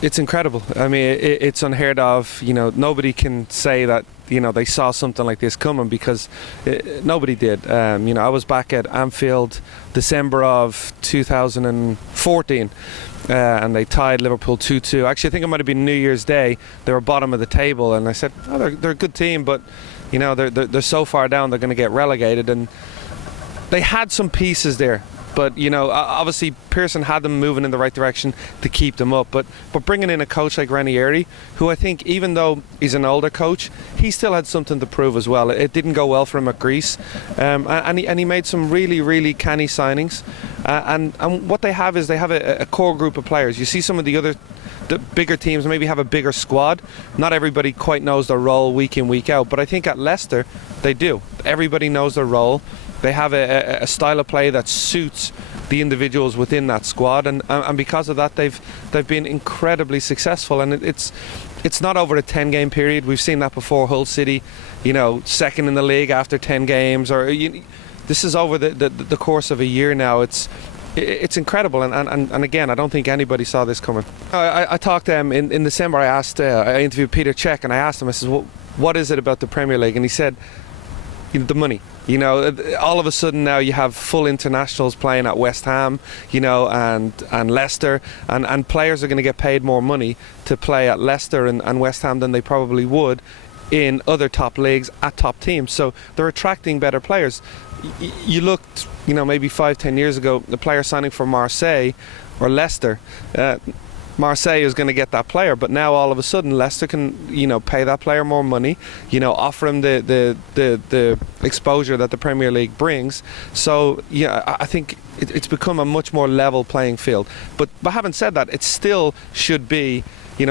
It's incredible. I mean, it's unheard of. Nobody can say that they saw something like this coming, because nobody did. I was back at Anfield December of 2014, and they tied Liverpool 2-2. Actually, I think it might have been New Year's Day. They were bottom of the table, and I said, "Oh, they're a good team, but they're so far down, they're going to get relegated." And they had some pieces there. But obviously Pearson had them moving in the right direction to keep them up. But bringing in a coach like Ranieri, who I think, even though he's an older coach, he still had something to prove as well. It didn't go well for him at Greece, and he made some really, really canny signings. And what they have is they have a core group of players. You see some of the bigger teams maybe have a bigger squad. Not everybody quite knows their role week in, week out. But I think at Leicester they do. Everybody knows their role. They have a style of play that suits the individuals within that squad, and because of that, they've been incredibly successful. And it's not over a 10-game period. We've seen that before. Hull City, second in the league after 10 games, or this is over the course of a year now. It's incredible, and again, I don't think anybody saw this coming. I talked to him in December. I interviewed Peter Cech, and I asked him. I said, "What is it about the Premier League?" And he said, the money. All of a sudden now you have full internationals playing at West Ham, and Leicester, and players are going to get paid more money to play at Leicester and West Ham than they probably would in other top leagues at top teams. So they're attracting better players. You looked, maybe 5-10 years ago, the player signing for Marseille or Leicester. Marseille is going to get that player, but now all of a sudden Leicester can, pay that player more money, offer him the exposure that the Premier League brings. So I think it's become a much more level playing field. But having said that, it still should be,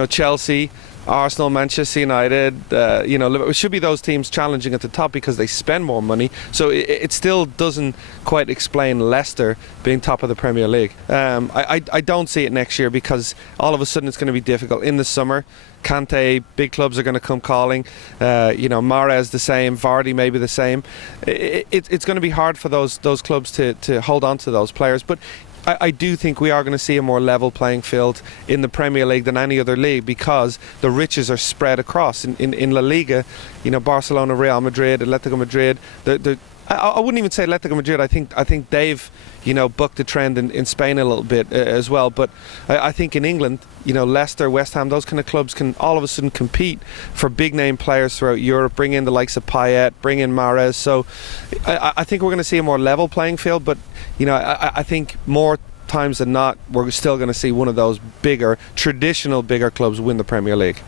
Chelsea, Arsenal, Manchester United, it should be those teams challenging at the top because they spend more money. So it still doesn't quite explain Leicester being top of the Premier League. I don't see it next year, because all of a sudden it's going to be difficult. In the summer, Kante, big clubs are going to come calling. Mahrez the same, Vardy maybe the same. It's going to be hard for those clubs to hold on to those players. But I do think we are going to see a more level playing field in the Premier League than any other league, because the riches are spread across. In La Liga, Barcelona, Real Madrid, Atletico Madrid. I wouldn't even say Atletico Madrid. I think they've bucked the trend in Spain a little bit as well. But I think in England, Leicester, West Ham, those kind of clubs can all of a sudden compete for big name players throughout Europe. Bring in the likes of Payet, bring in Mahrez. So I think we're going to see a more level playing field. But I think more times than not, we're still going to see one of those traditional bigger clubs win the Premier League.